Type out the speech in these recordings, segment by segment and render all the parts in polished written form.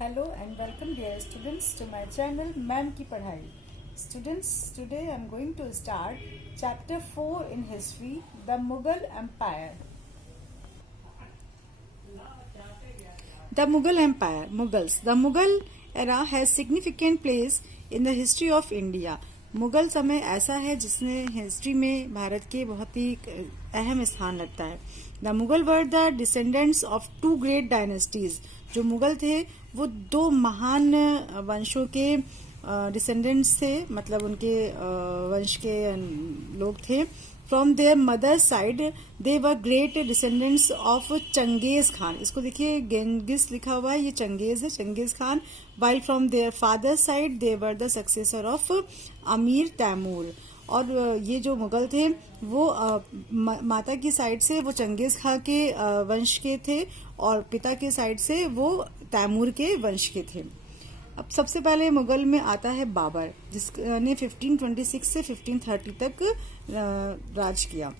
Hello and welcome dear students to my channel ma'am की पढ़ाई. Students, today I am going to start chapter 4 in history, the Mughal Empire. The Mughal Empire, Mughals. The Mughal era has significant place in the history of India. Mughal समय ऐसा है जिसने history में भारत के बहुत ही अहम स्थान लगता है. The Mughal were the descendants of two great dynasties. जो मुगल थे वो दो महान वंशों के डिसेंडेंट्स थे, मतलब उनके वंश के लोग थे. From their mother side they were great descendants of Changez Khan. इसको देखिए गेंगिस लिखा हुआ है, ये चंगेज है, Changez Khan. While from their father side they were the successor of Amir Taimur. और ये जो मुगल थे वो माता की साइड से वो चंगेज खां के वंश के थे और पिता के साइड से वो तैमूर के वंश के थे. अब सबसे पहले मुगल में आता है बाबर, जिसने 1526 से 1530 तक राज किया.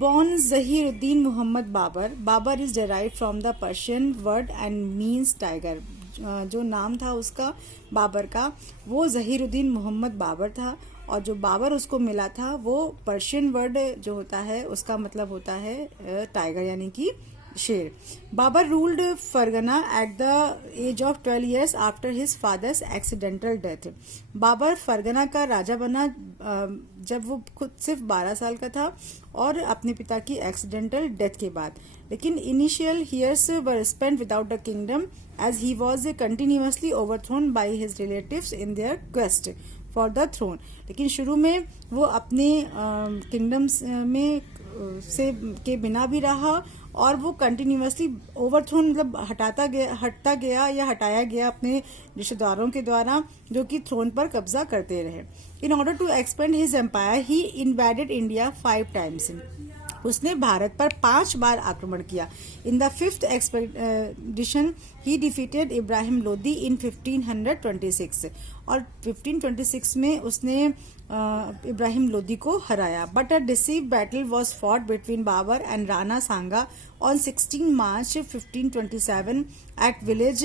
Born Zahiruddin Mohammad Babur. Babur is derive from the Persian word and means tiger. जो नाम था उसका बाबर का, वो जहीरुद्दीन मोहम्मद बाबर था, और जो बाबर उसको मिला था वो पर्शियन वर्ड जो होता है उसका मतलब होता है टाइगर, यानी कि शेर. Babur ruled Fergana at the age of 12 years after his father's accidental death. Babur Fergana का राजा बना जब वो खुद सिर्फ 12 साल का था और अपने पिता की एक्सीडेंटल डेथ के बाद. लेकिन initial years were spent without the kingdom as he was continuously overthrown by his relatives in their quest for the throne. लेकिन शुरू में वो अपने किंगडम्स में से के बिना भी रहा और वो कंटिन्यूसली ओवरथ्रोन मतलब हटता गया या हटाया गया अपने रिश्तेदारों के द्वारा जो कि थ्रोन पर कब्जा करते रहे. In order to expand his empire he invaded India 5 times. उसने भारत पर 5 बार आक्रमण किया. In the 5th expedition he defeated Ibrahim Lodi in 1526. और 1526 में उसने इब्राहिम लोदी को हराया. But a decisive battle was fought between Babur and Rana Sanga on 16 March 1527 at village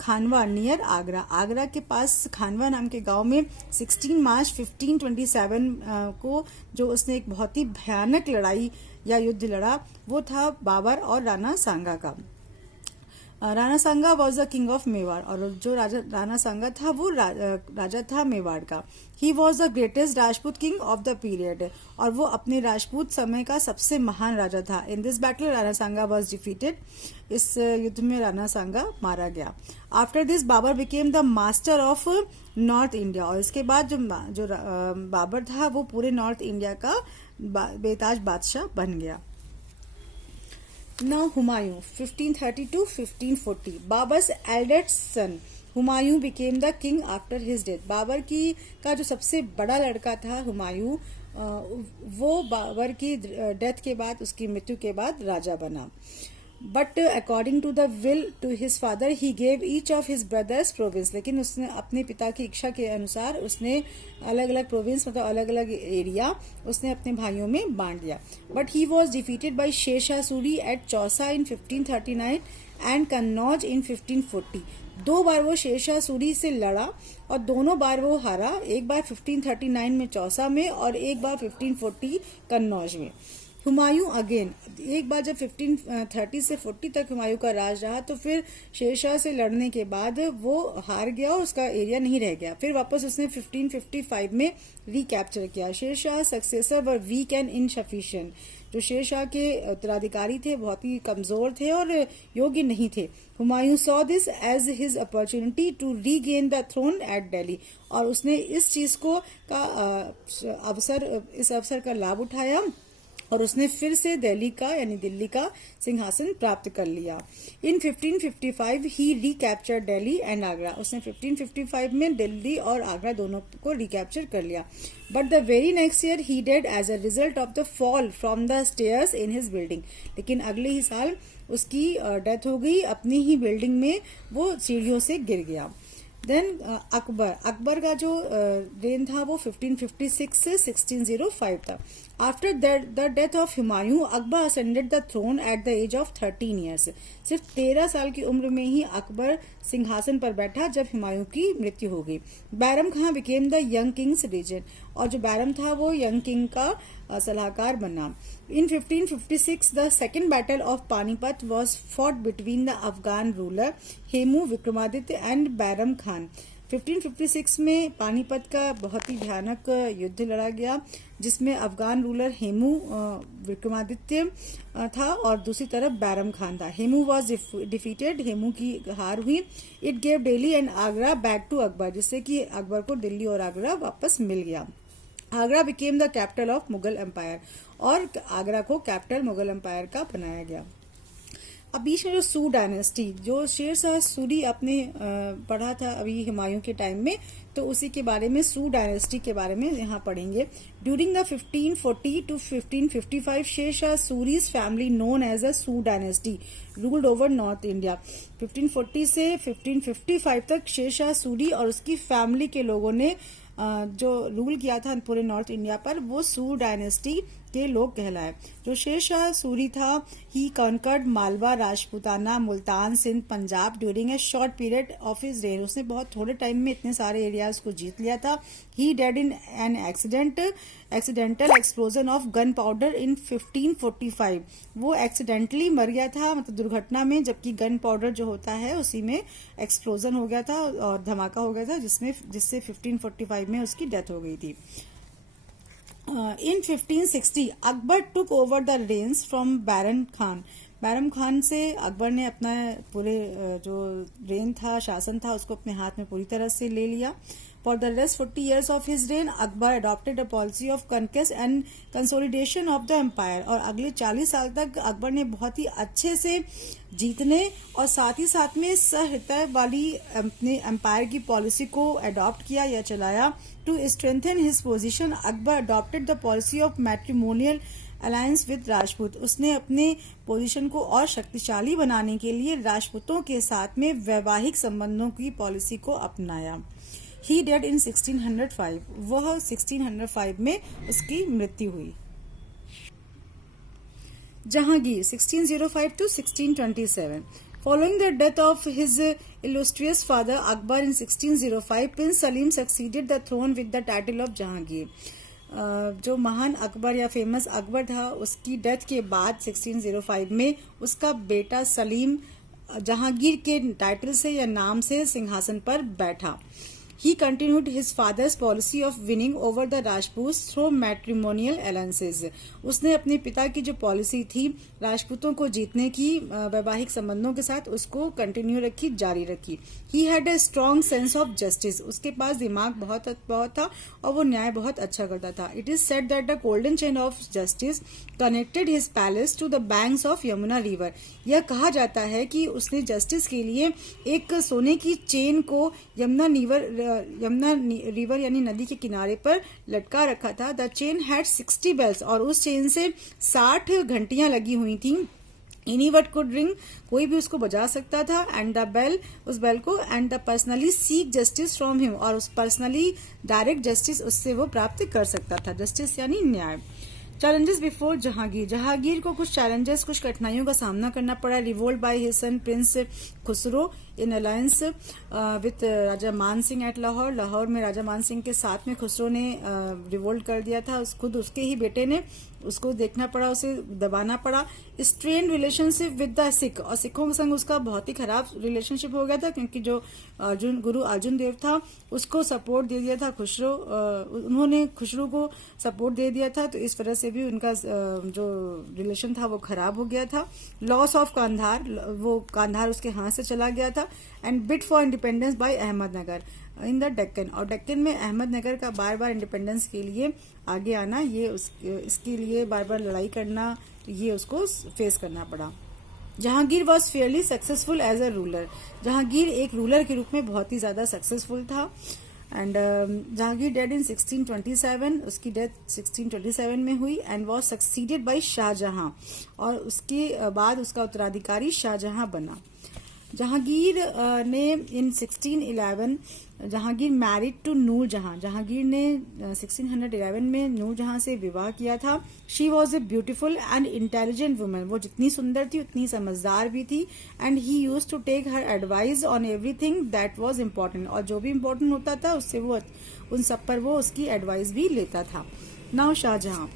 Khanwa near Agra. Agra के पास खानवा नाम के गांव में 16 March 1527 को जो उसने एक बहुत ही भयानक लड़ाई या युद्ध लड़ा वो था बाबर और राणा सांगा का. Rana Sanga was the king of Mewar, और जो राणा सांगा था वो राजा था मेवाड़ का. He was the greatest Rajput king of the period, और वो अपने राजपूत समय का सबसे महान राजा था. In this battle Rana Sanga was defeated. इस युद्ध में राणा सांगा मारा गया. After this Babur became the master of north India, और इसके बाद जो बाबर था वो पूरे नॉर्थ इंडिया का बेताज बादशाह बन गया. Now Humayun 1530 to 1540. Babar's eldest son Humayun became the king after his death. Babar की का जो सबसे बड़ा लड़का था हुमायूं, वो बाबर की डेथ के बाद, उसकी मृत्यु के बाद राजा बना. But according to the will to his father he gave each of his brothers province. लेकिन उसने अपने पिता की इच्छा के अनुसार उसने अलग अलग प्रोविंस मतलब अलग अलग एरिया उसने अपने भाइयों में बांट दिया. But he was defeated by Sher Shah Suri at Chausa in 1539 and Kannauj in 1540. 2 बार वो शेरशाह सूरी से लड़ा और दोनों बार वो हारा. एक बार 1539 में चौसा में और एक बार 1540 कन्नौज में. हुमायूं अगेन, एक बार जब 1530 से 40 तक हुमायूं का राज रहा तो फिर शेरशाह से लड़ने के बाद वो हार गया और उसका एरिया नहीं रह गया. फिर वापस उसने 1555 में रिकैप्चर किया. Shershah successor were weak and insufficient. जो शेरशाह के उत्तराधिकारी थे बहुत ही कमजोर थे और योग्य नहीं थे. Humayun saw this as his opportunity to regain the throne at Delhi, और उसने इस चीज को इस अवसर का लाभ उठाया और उसने फिर से दिल्ली का सिंहासन प्राप्त कर लिया. इन 1555 ही रिकैप्चर दिल्ली एंड आगरा. उसने 1555 में दिल्ली और आगरा दोनों को रिकैप्चर कर लिया. But the very next year he dead as a result of the fall from the stairs in his building. लेकिन अगले ही साल उसकी डेथ हो गई, अपनी ही बिल्डिंग में वो सीढ़ियों से गिर गया. देन अकबर का जो रेन था वो 1556 से 1605 था. After the death of Humayun, Akbar ascended the throne at the age of 13 years. सिर्फ 13 साल की उम्र में ही अकबर सिंहासन पर बैठा जब हुमायूं की मृत्यु हो गई। बैरम खां became the young Kings Regent, और जो बैरम था वो यंग किंग का सलाहकार बना। इन 1556 the second battle of Panipat was fought between the Afghan ruler Hemu Vikramaditya and Bairam Khan. 1556 में पानीपत का बहुत ही भयानक युद्ध लड़ा गया, जिसमें अफगान रूलर हेमू विक्रमादित्य था और दूसरी तरफ बैरम खान था। हेमू वॉज डिफीटेड, हेमू की हार हुई। It gave Delhi and Agra back to Akbar, जिससे कि अकबर को दिल्ली और आगरा वापस मिल गया। Agra became the capital of Mughal empire, और आगरा को कैपिटल मुगल एम्पायर का बनाया गया। अब बीच में जो सू डायनेस्टी, जो शेर शाह सूरी आपने पढ़ा था अभी हुमायूं के टाइम में, तो उसी के बारे में सू डायनेस्टी के बारे में यहाँ पढ़ेंगे। During the 1540 to 1555 Sher Shah Suri's family known as a Sur dynasty ruled over north India. 1540 से 1555 तक शेर शाह सूरी और उसकी फैमिली के लोगों ने जो रूल किया था पूरे नॉर्थ इंडिया पर, वो सू डायनेस्टी के लोग कहलाए। जो शेर शाह सूरी था, he conquered Malwa, Rajputana, Multan, Sindh, Punjab during a short period of his reign. उसने बहुत थोड़े टाइम में इतने सारे एरियाज को जीत लिया था। He dead in an accidental explosion of gun powder in 1545। वो एक्सीडेंटली मर गया था, मतलब दुर्घटना में, जबकि गन पाउडर जो होता है उसी में एक्सप्लोजन हो गया था और धमाका हो गया था, जिससे 1545 में उसकी डेथ हो गई थी। In 1560 Akbar took over the reins from Bairam Khan. Bairam Khan से अकबर ने अपना पूरे जो रेन था, शासन था, उसको अपने हाथ में पूरी तरह से ले लिया। For the rest 40 years of his reign Akbar adopted a policy of conquest and consolidation of the empire. और अगले 40 साल तक अकबर ने बहुत ही अच्छे से जीतने और साथ ही साथ में सहृदय वाली अपने एम्पायर की पॉलिसी को अडॉप्ट किया या चलाया। To strengthen his position Akbar adopted the policy of matrimonial alliance with Rajput. उसने अपने पोजीशन को और शक्तिशाली बनाने के लिए राजपूतों के साथ में वैवाहिक संबंधों की पॉलिसी को अपनाया। ही डेड इन 1605। वह 1605 में उसकी मृत्यु हुई। Jahangir 1605 to 1627। Following the death of his illustrious father Akbar in 1605, Prince Salim succeeded the throne with the title of Jahangir. जो महान अकबर या फेमस अकबर था, उसकी डेथ के बाद 1605 में उसका बेटा सलीम जहांगीर के टाइटल से या नाम से सिंहासन पर बैठा। He continued his father's policy of winning over the Rajputs through matrimonial alliances. उसने अपने पिता की जो पॉलिसी थी राजपूतों को जीतने की वैवाहिक संबंधों के साथ, उसको कंटिन्यू रखी, जारी रखी। He had a strong sense of justice. उसके पास दिमाग बहुत था और वो न्याय बहुत अच्छा करता था। It is said that the golden chain of justice connected his palace to the banks of Yamuna river. यह कहा जाता है कि उसने जस्टिस के लिए एक सोने की चेन को यमुना रिवर यानी नदी के किनारे पर लटका रखा था। द चेन हैड 60 बेल्स, और उस चेन से 60 घंटियां लगी हुई थी। एनी वट कुड रिंग, कोई भी उसको बजा सकता था। एंड द बेल, उस बेल को, and the personally seek justice from him, और उस पर्सनली डायरेक्ट जस्टिस उससे वो प्राप्त कर सकता था। जस्टिस यानी न्याय। Challenges before Jahangir. जहांगीर को कुछ चैलेंजेस, कुछ कठिनाइयों का सामना करना पड़ा। Revolt by his son prince Khusro in alliance with Raja Man Singh eight Lahore. Lahore में राजा मान सिंह के साथ में खुसरो ने रिवोल्ट कर दिया था। खुद उसके ही बेटे ने उसको देखना पड़ा, उसे दबाना पड़ा। Strain relationship with the Sikh, और सिखों के संग उसका बहुत ही खराब रिलेशनशिप हो गया था, क्योंकि जो गुरु अर्जुन देव था उसको सपोर्ट दे दिया था खुसरो, उन्होंने खुसरो को सपोर्ट दे दिया था, तो इस वजह से भी उनका जो रिलेशन था वो खराब हो गया था। लॉस ऑफ कांधार, वो कांधार उसके हाथ से चला गया था। And bid for independence bye Ahmednagar in the Deccan, और डेक्कन में अहमदनगर का बार बार इंडिपेंडेंस के लिए आगे आना, ये इसके लिए बार बार लड़ाई करना, ये उसको फेस करना पड़ा। Jahangir was fairly successful as a ruler. Jahangir एक रूलर के रूप में बहुत ही ज्यादा सक्सेसफुल था। एंड जहांगीर डेड इन 1627, उसकी डेथ 1627 में हुई। And was succeeded by Shahjahan, और उसके बाद उसका उत्तराधिकारी शाहजहां बना। जहांगीर ने in 1611 Jahangir married to Noor Jahan, Jahangir ने 1611 में नूर जहां से विवाह किया था। She was a beautiful and intelligent woman, वो जितनी सुंदर थी उतनी समझदार भी थी। And he use to take her advice on everything that was important, और जो भी इम्पोर्टेंट होता था उससे वो उन सब पर वो उसकी एडवाइस भी लेता था। Now Shahjahan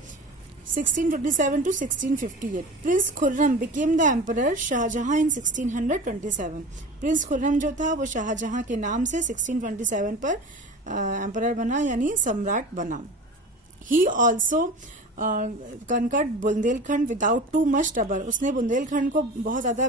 1627 to 1658. Prince Khurram became the emperor Shahjahan in 1627. Prince Khurram जो था वो शाहजहां के नाम से 1627 पर एम्परर बना, यानी सम्राट बना। He also conquered Bundelkhand without too much trouble, उसने बुंदेलखंड को बहुत ज्यादा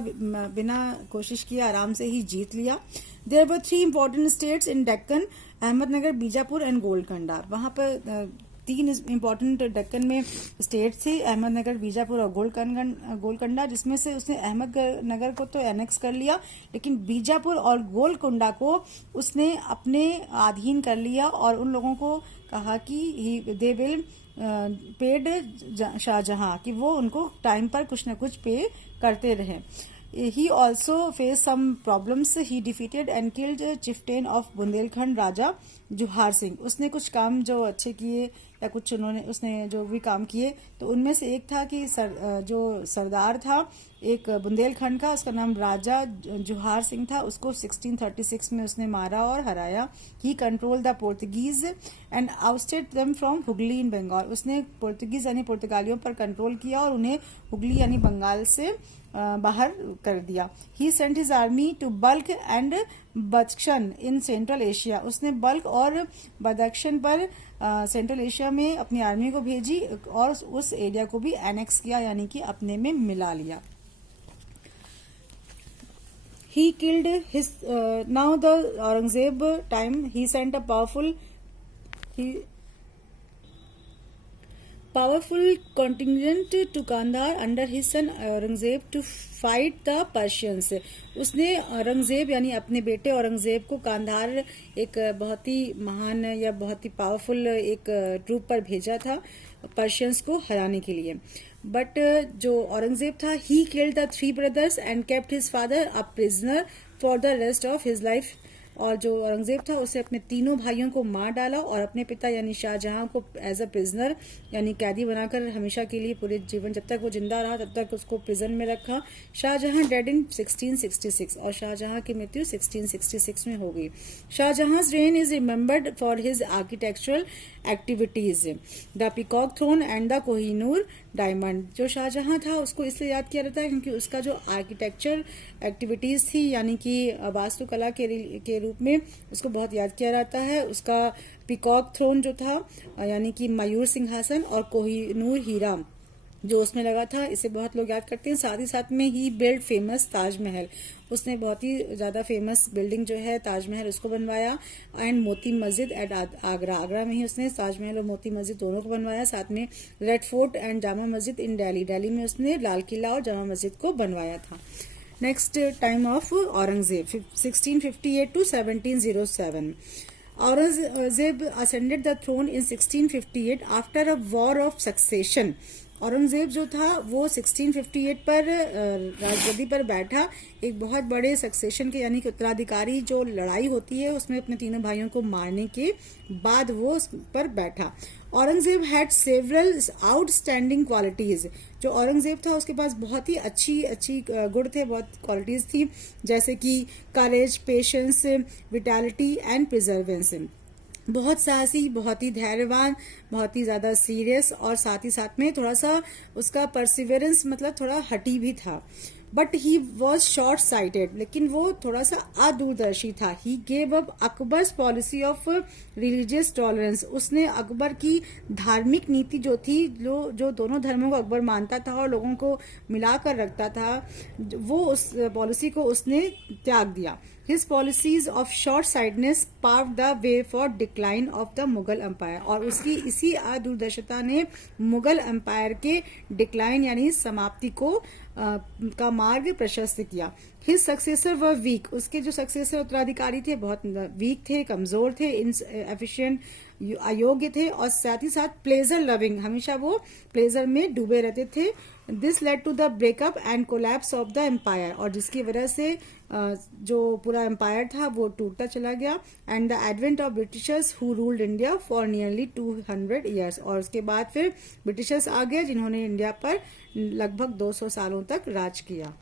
बिना कोशिश किए आराम से ही जीत लिया। There were 3 important states in Deccan, Ahmednagar, Bijapur and Golconda. वहां पर 3 इंपॉर्टेंट डेक्कन में स्टेट थे, अहमदनगर, बीजापुर और गोलकंडा, जिसमें से उसने अहमदनगर को तो एनेक्स कर लिया, लेकिन बीजापुर और गोलकुंडा को उसने अपने अधीन कर लिया और उन लोगों को कहा कि दे विल पेड शाहजहां, कि वो उनको टाइम पर कुछ न कुछ पे करते रहे। He also faced some problems. He defeated and killed chieftain of Bundelkhand राजा जुहार सिंह। उसने कुछ काम जो अच्छे किए या कुछ उसने जो भी काम किए, तो उनमें से एक था कि जो सरदार था एक बुंदेलखंड का, उसका नाम राजा जुहार सिंह था, उसको 1636 में उसने मारा और हराया। He controlled the Portuguese and ousted them from Hooghly इन बंगाल। उसने पुर्तगीज यानी पुर्तगालियों पर कंट्रोल किया और उन्हें हुगली यानी बंगाल से बाहर कर दिया। He sent his army to Balkh and Badakhshan in central Asia. उसने बल्क और बदख्शन पर सेंट्रल एशिया में अपनी आर्मी को भेजी और उस एरिया को भी एनेक्स किया, यानी कि अपने में मिला लिया। He killed his now the Aurangzeb time he sent a powerful contingent to Kandahar under his son Aurangzeb to fight the Persians. उसने औरंगजेब यानी अपने बेटे औरंगजेब को कांधार एक बहुत ही महान या बहुत ही पावरफुल एक ट्रूप पर भेजा था पर्शियंस को हराने के लिए। बट जो औरंगजेब था, he killed the 3 brothers and kept his father a prisoner for the rest of his life. और जो औरंगजेब था उसे अपने तीनों भाइयों को मार डाला और अपने पिता यानी शाहजहां को एज अ प्रिजनर यानी कैदी बनाकर हमेशा के लिए पूरे जीवन जब तक वो जिंदा रहा तब तक उसको प्रिजन में रखा। शाहजहां डेड इन 1666 और शाहजहां की मृत्यु 1666 में हो गई। Shah Jahan's reign is remembered for his architectural activities, the peacock throne and the Kohinoor diamond. जो शाहजहां था उसको इसलिए याद किया जाता है क्योंकि उसका जो आर्किटेक्चर एक्टिविटीज थी यानी कि वास्तुकला के रूप में उसको बहुत याद किया जाता है। उसका पीकॉक थ्रोन जो था यानी कि मयूर सिंहासन और कोहिनूर हीरा जो उसमें लगा था, इसे बहुत लोग याद करते हैं। साथ ही साथ में ही बिल्ड फेमस ताजमहल, उसने बहुत ही ज्यादा फेमस बिल्डिंग जो है ताजमहल उसको बनवाया। एंड मोती मस्जिद एट आगरा, आगरा में ही उसने ताजमहल और मोती मस्जिद दोनों को बनवाया। साथ में red fort and Jama Masjid इन दिल्ली, दिल्ली में उसने लाल किला और जामा मस्जिद को बनवाया था। Next time of Aurangzeb 1658 to 1707। Aurangzeb ascended the throne in 1658 after a war of succession। Aurangzeb जो था वो 1658 पर राजगद्दी पर बैठा एक बहुत बड़े सक्सेशन के यानी कि उत्तराधिकारी जो लड़ाई होती है उसमें अपने तीनों भाइयों को मारने के बाद वो उस पर बैठा। Aurangzeb had several outstanding qualities. जो औरंगजेब था उसके पास बहुत ही अच्छी गुण थे, बहुत क्वालिटीज थी, जैसे कि करेज, पेशेंस, विटैलिटी एंड प्रिजर्वेंस। बहुत साहसी, बहुत ही धैर्यवान, बहुत ही ज्यादा सीरियस और साथ ही साथ में थोड़ा सा उसका परसिवरेंस मतलब थोड़ा हटी भी था। But he was short sighted, लेकिन वो थोड़ा सा अदूरदर्शी था। He gave up Akbar's policy of religious tolerance. उसने अकबर की धार्मिक नीति जो थी, जो दोनों धर्मों को अकबर मानता था और लोगों को मिलाकर रखता था, वो उस पॉलिसी को उसने त्याग दिया। His policies of short-sightedness paved the way for decline of the Mughal empire. और उसकी इसी अदूरदर्शिता ने मुगल एम्पायर के डिक्लाइन यानी समाप्ति को का मार्ग प्रशस्त किया। His successor were weak। उसके जो सक्सेसर उत्तराधिकारी थे बहुत वीक थे, कमजोर थे, इनएफिशिएंट, अयोग्य थे और साथ ही साथ प्लेजर लविंग, हमेशा वो प्लेजर में डूबे रहते थे। This led to the breakup and collapse of the empire, और जिसकी वजह से जो पूरा एम्पायर था वो टूटता चला गया। And the advent of Britishers who ruled India for nearly 200 years, और उसके बाद फिर ब्रिटिशर्स आ गए जिन्होंने इंडिया पर लगभग 200 सालों तक राज किया।